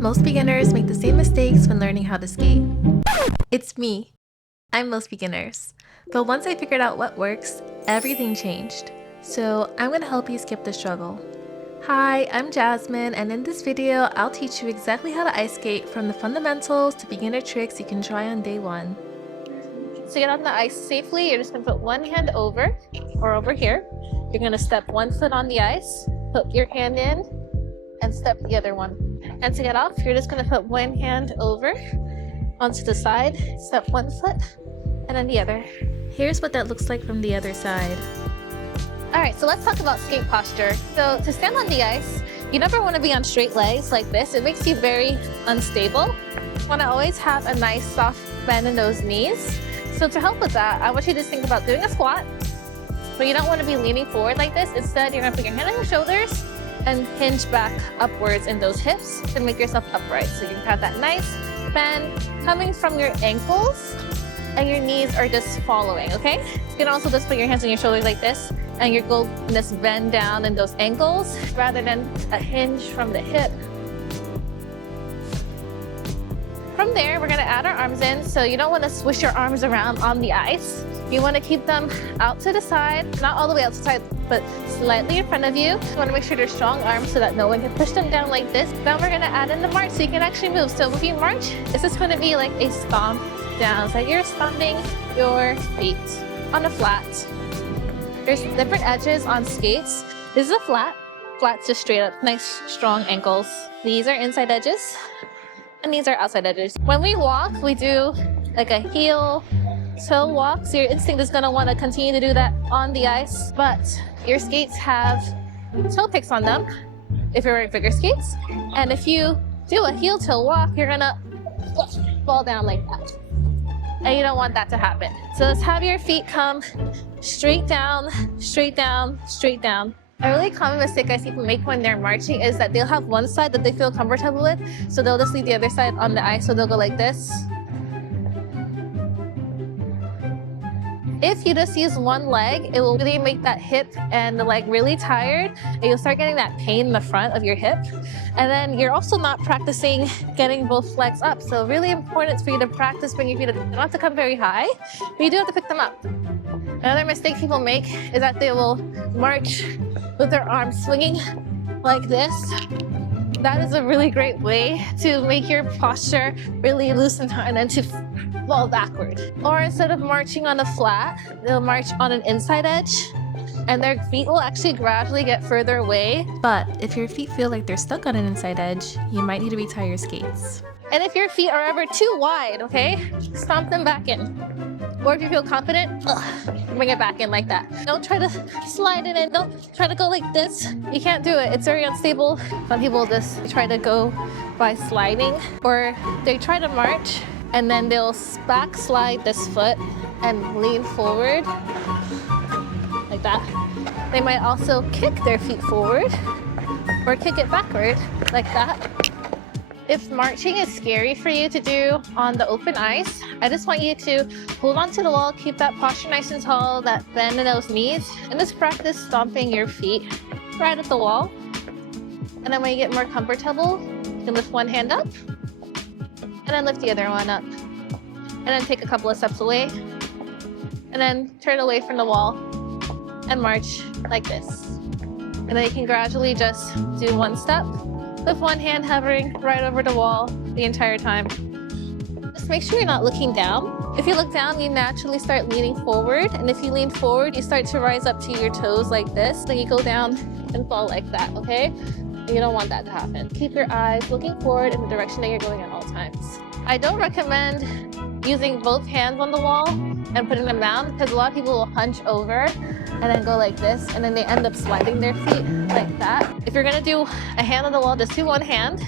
Most beginners make the same mistakes when learning how to skate. It's me. I'm most beginners. But once I figured out what works, everything changed. So I'm going to help you skip the struggle. Hi, I'm Jasmine, and in this video, I'll teach you exactly how to ice skate from the fundamentals to beginner tricks you can try on day one. To get on the ice safely, you're just going to put one hand over or over here. You're going to step one foot on the ice, put your hand in, and step the other one. And to get off, you're just going to put one hand over onto the side, step one foot, and then the other. Here's what that looks like from the other side. Alright, so let's talk about skate posture. So to stand on the ice, you never want to be on straight legs like this. It makes you very unstable. You want to always have a nice soft bend in those knees. So to help with that, I want you to think about doing a squat, but you don't want to be leaning forward like this. Instead, you're going to put your hand on your shoulders and hinge back upwards in those hips to make yourself upright. So you can have that nice bend coming from your ankles and your knees are just following, okay? You can also just put your hands on your shoulders like this and you're going to just bend down in those ankles rather than a hinge from the hip. From there, we're going to add our arms in. So you don't want to swish your arms around on the ice. You want to keep them out to the side, not all the way out to the side, but slightly in front of you. You want to make sure they're strong arms so that no one can push them down like this. Then we're going to add in the march so you can actually move. So if you march, this is going to be like a stomp down. So you're stomping your feet on a flat. There's different edges on skates. This is a flat. Flat's just straight up, nice strong ankles. These are inside edges and these are outside edges. When we walk, we do like a heel toe walk, so your instinct is going to want to continue to do that on the ice, but your skates have toe picks on them if you're wearing figure skates, and if you do a heel toe walk, you're going to fall down like that, and you don't want that to happen. So let's have your feet come straight down, straight down, straight down. A really common mistake I see people make when they're marching is that they'll have one side that they feel comfortable with, so they'll just leave the other side on the ice, so they'll go like this. If you just use one leg, it will really make that hip and the leg really tired, and you'll start getting that pain in the front of your hip. And then you're also not practicing getting both legs up. So really important for you to practice bringing your feet up. You don't have to come very high, but you do have to pick them up. Another mistake people make is that they will march with their arms swinging like this. That is a really great way to make your posture really loose and then to fall backward. Or instead of marching on a flat, they'll march on an inside edge and their feet will actually gradually get further away. But if your feet feel like they're stuck on an inside edge, you might need to retie your skates. And if your feet are ever too wide, okay, stomp them back in. Or if you feel confident, bring it back in like that. Don't try to slide it in. Don't try to go like this. You can't do it. It's very unstable. Some people just try to go by sliding, or they try to march and then they'll backslide this foot and lean forward like that. They might also kick their feet forward or kick it backward like that. If marching is scary for you to do on the open ice, I just want you to hold on to the wall, keep that posture nice and tall, that bend in those knees, and just practice stomping your feet right at the wall. And then when you get more comfortable, you can lift one hand up, and then lift the other one up. And then take a couple of steps away, and then turn away from the wall, and march like this. And then you can gradually just do one step, with one hand hovering right over the wall the entire time. Just make sure you're not looking down. If you look down, you naturally start leaning forward. And if you lean forward, you start to rise up to your toes like this. Then you go down and fall like that, okay? And you don't want that to happen. Keep your eyes looking forward in the direction that you're going at all times. I don't recommend using both hands on the wall and putting them down, because a lot of people will hunch over and then go like this, and then they end up sliding their feet like that. If you're gonna do a hand on the wall, just do one hand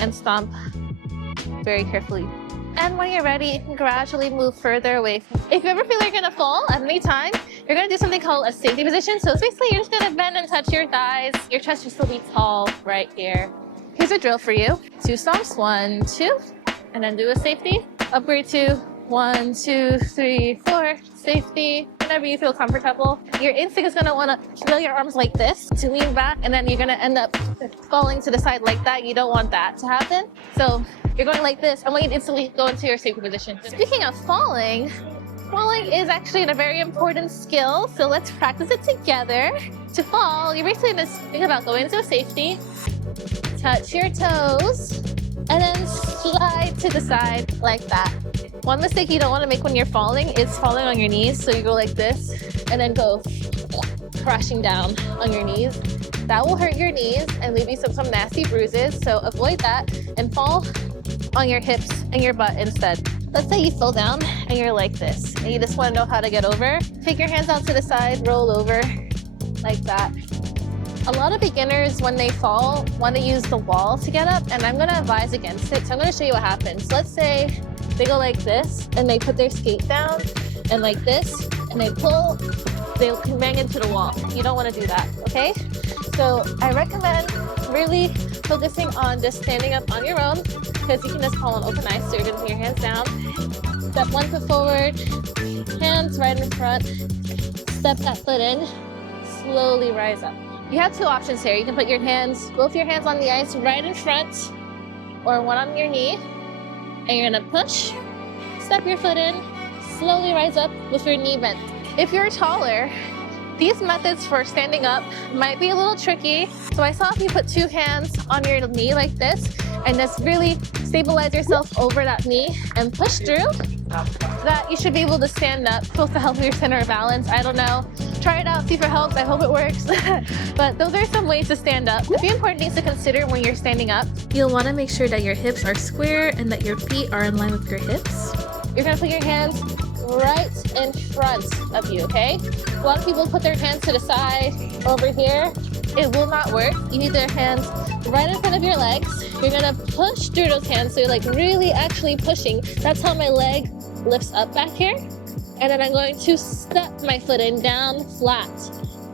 and stomp very carefully. And when you're ready, you can gradually move further away. If you ever feel like you're gonna fall at any time, you're gonna do something called a safety position. So it's basically you're just gonna bend and touch your thighs. Your chest should still be tall right here. Here's a drill for you. 2 stomps, 1, 2, and then do a safety. Upward 2, 1, 2, 3, 4, safety. whenever you feel comfortable. Your instinct is gonna wanna feel your arms like this to lean back, and then you're gonna end up falling to the side like that. You don't want that to happen. So you're going like this, and when you instantly go into your safety position. Speaking of falling, falling is actually a very important skill, so let's practice it together. To fall, you're basically just think about going into a safety, touch your toes, and then slide to the side like that. One mistake you don't want to make when you're falling is falling on your knees. So you go like this and then go crashing down on your knees. That will hurt your knees and leave you some nasty bruises. So avoid that and fall on your hips and your butt instead. Let's say you fell down and you're like this and you just want to know how to get over. Take your hands out to the side, roll over like that. A lot of beginners, when they fall, want to use the wall to get up, and I'm going to advise against it. So I'm going to show you what happens. Let's say they go like this and they put their skate down and like this and they pull, they can bang into the wall. You don't want to do that, okay? So I recommend really focusing on just standing up on your own, because you can just fall on open ice. So you're going to put your hands down, step 1 foot forward, hands right in front, step that foot in, slowly rise up. You have 2 options here. You can put your hands, both your hands on the ice right in front, or one on your knee, and you're gonna push, step your foot in, slowly rise up with your knee bent. If you're taller, these methods for standing up might be a little tricky. So I saw if you put 2 hands on your knee like this, and just really stabilize yourself over that knee and push through, that you should be able to stand up. Supposed to help your center of balance. I don't know. Try it out, see if it helps. I hope it works. But those are some ways to stand up. A few important things to consider when you're standing up. You'll want to make sure that your hips are square and that your feet are in line with your hips. You're gonna put your hands right in front of you, okay? A lot of people put their hands to the side over here. It will not work. You need their hands right in front of your legs. You're gonna push through those hands, so you're like really actually pushing. That's how my leg lifts up back here. And then I'm going to step my foot in down flat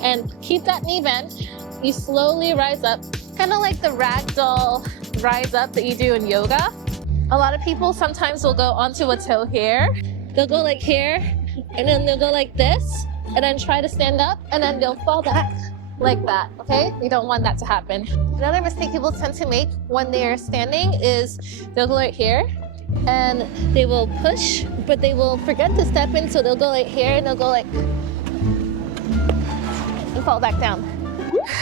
and keep that knee bent. You slowly rise up, kind of like the ragdoll rise up that you do in yoga. A lot of people sometimes will go onto a toe here. They'll go like here, and then they'll go like this, and then try to stand up, and then they'll fall back like that, okay? You don't want that to happen. Another mistake people tend to make when they are standing is they'll go right here, and they will push, but they will forget to step in, so they'll go like here, and they'll go like, and fall back down.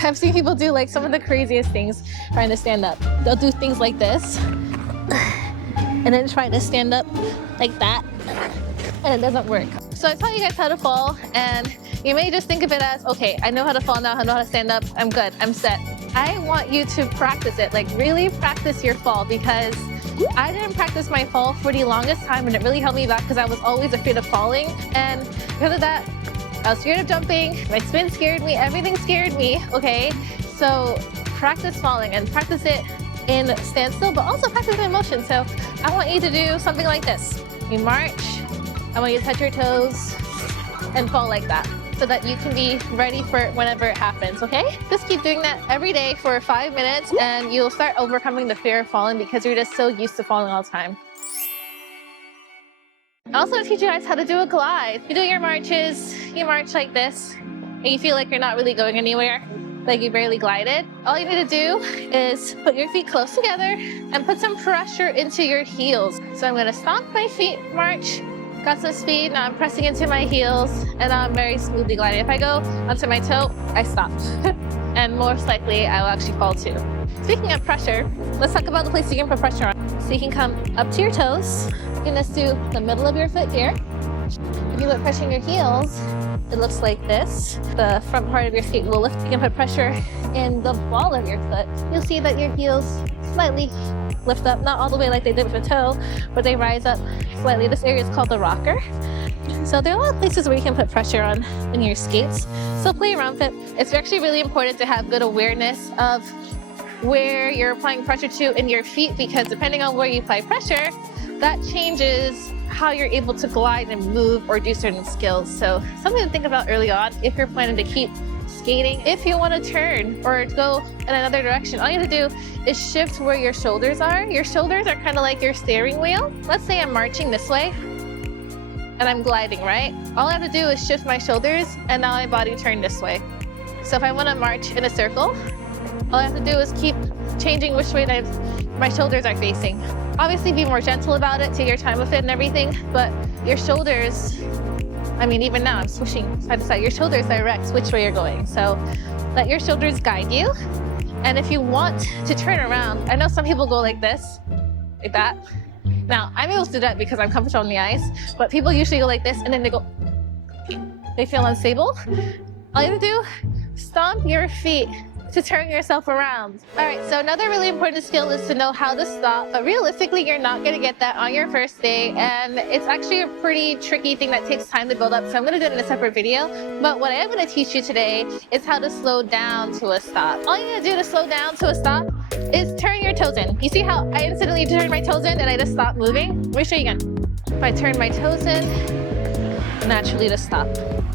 I've seen people do like some of the craziest things trying to stand up. They'll do things like this, and then try to stand up like that, and it doesn't work. So I taught you guys how to fall, and you may just think of it as, okay, I know how to fall now, I know how to stand up, I'm good, I'm set. I want you to practice it, like really practice your fall, because I didn't practice my fall for the longest time, and it really held me back because I was always afraid of falling. And because of that, I was scared of jumping, my spin scared me, everything scared me, okay? So practice falling and practice it in standstill, but also practice in motion. So I want you to do something like this. You march, I want you to touch your toes and fall like that, so that you can be ready for it whenever it happens, okay? Just keep doing that every day for 5 minutes, and you'll start overcoming the fear of falling because you're just so used to falling all the time. I also want to teach you guys how to do a glide. You do your marches, you march like this, and you feel like you're not really going anywhere, like you barely glided. All you need to do is put your feet close together and put some pressure into your heels. So I'm gonna stomp my feet, march, got some speed, now I'm pressing into my heels, and now I'm very smoothly gliding. If I go onto my toe, I stop. And most likely, I will actually fall too. Speaking of pressure, let's talk about the place you can put pressure on. So you can come up to your toes. You can just do the middle of your foot here. If you put pressure in your heels, it looks like this. The front part of your skate will lift. You can put pressure in the ball of your foot. You'll see that your heels slightly lift up, not all the way like they did with a toe, but they rise up slightly. This area is called the rocker. So there are a lot of places where you can put pressure on in your skates. So play around with it. It's actually really important to have good awareness of where you're applying pressure to in your feet, because depending on where you apply pressure, that changes how you're able to glide and move or do certain skills. So something to think about early on if you're planning to keep skating. If you want to turn or go in another direction, all you have to do is shift where your shoulders are. Your shoulders are kind of like your steering wheel. Let's say I'm marching this way. and I'm gliding, right? All I have to do is shift my shoulders and now my body turned this way. So if I want to march in a circle, all I have to do is keep changing which way my shoulders are facing. Obviously be more gentle about it, take your time with it and everything, but your shoulders, I mean, even now I'm swishing side to side, your shoulders direct which way you're going. So let your shoulders guide you. And if you want to turn around, I know some people go like this, like that. Now, I'm able to do that because I'm comfortable on the ice, but people usually go like this and then they feel unstable. All you have to do, stomp your feet to turn yourself around. All right, so another really important skill is to know how to stop, but realistically, you're not gonna get that on your first day, and it's actually a pretty tricky thing that takes time to build up, so I'm gonna do it in a separate video, but what I am gonna teach you today is how to slow down to a stop. All you gotta do to slow down to a stop is turn your toes in. You see how I instantly turned my toes in and I just stopped moving? Let me show you again. If I turn my toes in, naturally to stop,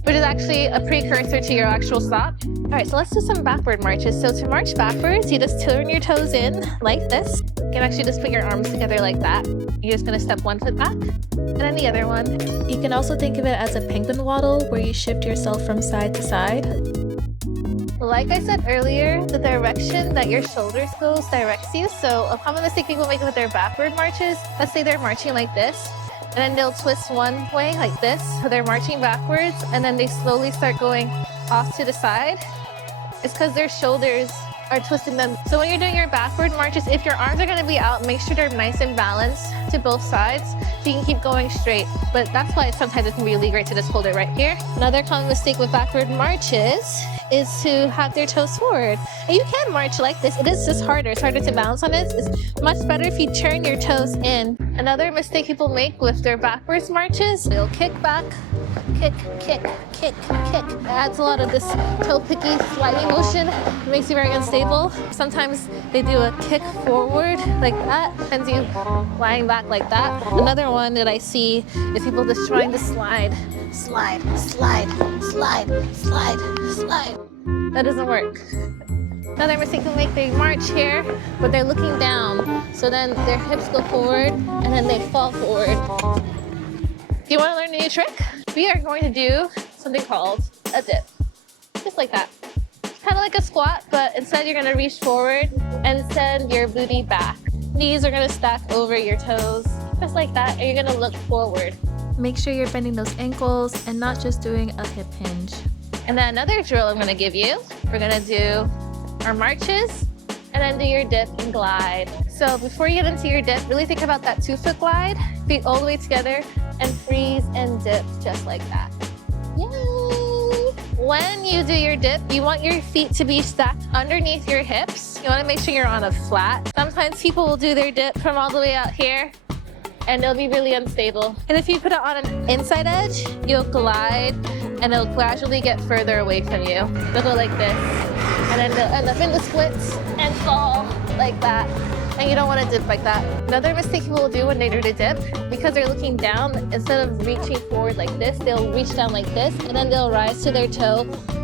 which is actually a precursor to your actual stop. All right, so let's do some backward marches. So to march backwards, you just turn your toes in like this. You can actually just put your arms together like that. You're just gonna step one foot back, and then the other one. You can also think of it as a penguin waddle where you shift yourself from side to side. Like I said earlier, the direction that your shoulders goes directs you. So a common mistake people make with their backward marches, let's say they're marching like this, and then they'll twist one way like this. So they're marching backwards, and then they slowly start going off to the side. It's because their shoulders are twisting them. So when you're doing your backward marches, if your arms are gonna be out, make sure they're nice and balanced to both sides so you can keep going straight. But that's why sometimes it can be really great to just hold it right here. Another common mistake with backward marches is to have their toes forward. And you can march like this. It is just harder. It's harder to balance on it. It's much better if you turn your toes in. Another mistake people make with their backwards marches, they'll kick back, kick, kick, kick, kick. It adds a lot of this toe-picky sliding motion. It makes you very unstable. Sometimes they do a kick forward like that, sends you lying back like that. Another one that I see is people just trying to slide, slide, slide, slide, slide, slide. That doesn't work. Another mistake they make, they march here, but they're looking down. So then their hips go forward and then they fall forward. Do you want to learn a new trick? We are going to do something called a dip. Just like that. Kind of like a squat, but instead you're going to reach forward and send your booty back. Knees are going to stack over your toes, just like that, and you're going to look forward. Make sure you're bending those ankles and not just doing a hip hinge. And then another drill I'm going to give you, we're going to do our marches and then do your dip and glide. So before you get into your dip, really think about that 2-foot glide, feet all the way together, and freeze and dip just like that. Yay! When you do your dip, you want your feet to be stacked underneath your hips. You want to make sure you're on a flat. Sometimes people will do their dip from all the way out here, and they'll be really unstable. And if you put it on an inside edge, you'll glide, and it'll gradually get further away from you. They'll go like this, and then they'll end up in the splits and fall like that. And you don't want to dip like that. Another mistake people will do when they do the dip, because they're looking down, instead of reaching forward like this, they'll reach down like this, and then they'll rise to their toe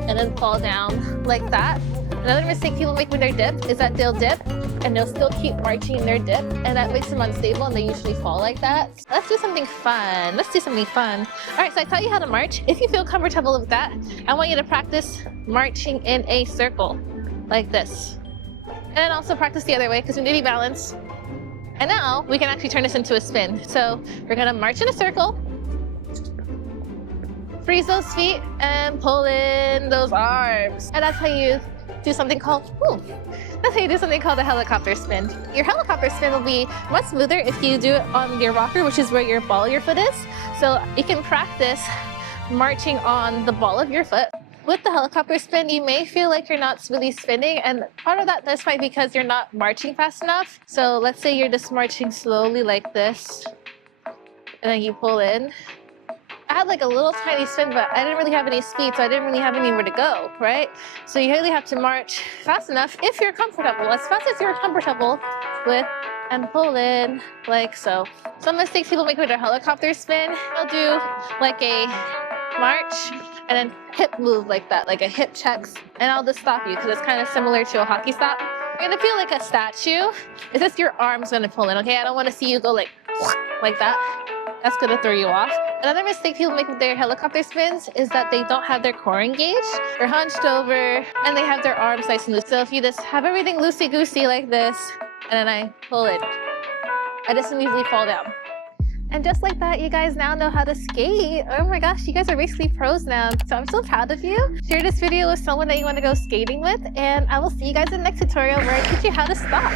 and then fall down like that. Another mistake people make when they dip is that they'll dip and they'll still keep marching in their dip, and that makes them unstable and they usually fall like that. Let's do something fun. Let's do something fun. All right, so I taught you how to march. If you feel comfortable with that, I want you to practice marching in a circle like this. And then also practice the other way because we need to be balanced. And now we can actually turn this into a spin. So we're gonna march in a circle, freeze those feet, and pull in those arms. And that's how you do something called, that's how you do something called a helicopter spin. Your helicopter spin will be much smoother if you do it on your rocker, which is where your ball of your foot is. So you can practice marching on the ball of your foot. With the helicopter spin, you may feel like you're not really spinning, and part of that might be because you're not marching fast enough. So let's say you're just marching slowly like this, and then you pull in. I had like a little tiny spin, but I didn't really have any speed, so I didn't really have anywhere to go, right? So you really have to march fast enough if you're comfortable, as fast as you're comfortable with, and pull in like so. Some mistakes people make with their helicopter spin, they'll do like a march and then hip move like that, like a hip checks, and I'll just stop you because it's kind of similar to a hockey stop. You're gonna feel like a statue. It's just your arm's gonna pull in, okay? I don't wanna see you go like that. That's gonna throw you off. Another mistake people make with their helicopter spins is that they don't have their core engaged. They're hunched over and they have their arms nice and loose. So if you just have everything loosey-goosey like this, and then I pull it, I just immediately fall down. And just like that, you guys now know how to skate. Oh my gosh, you guys are basically pros now. So I'm so proud of you. Share this video with someone that you want to go skating with, and I will see you guys in the next tutorial where I teach you how to stop.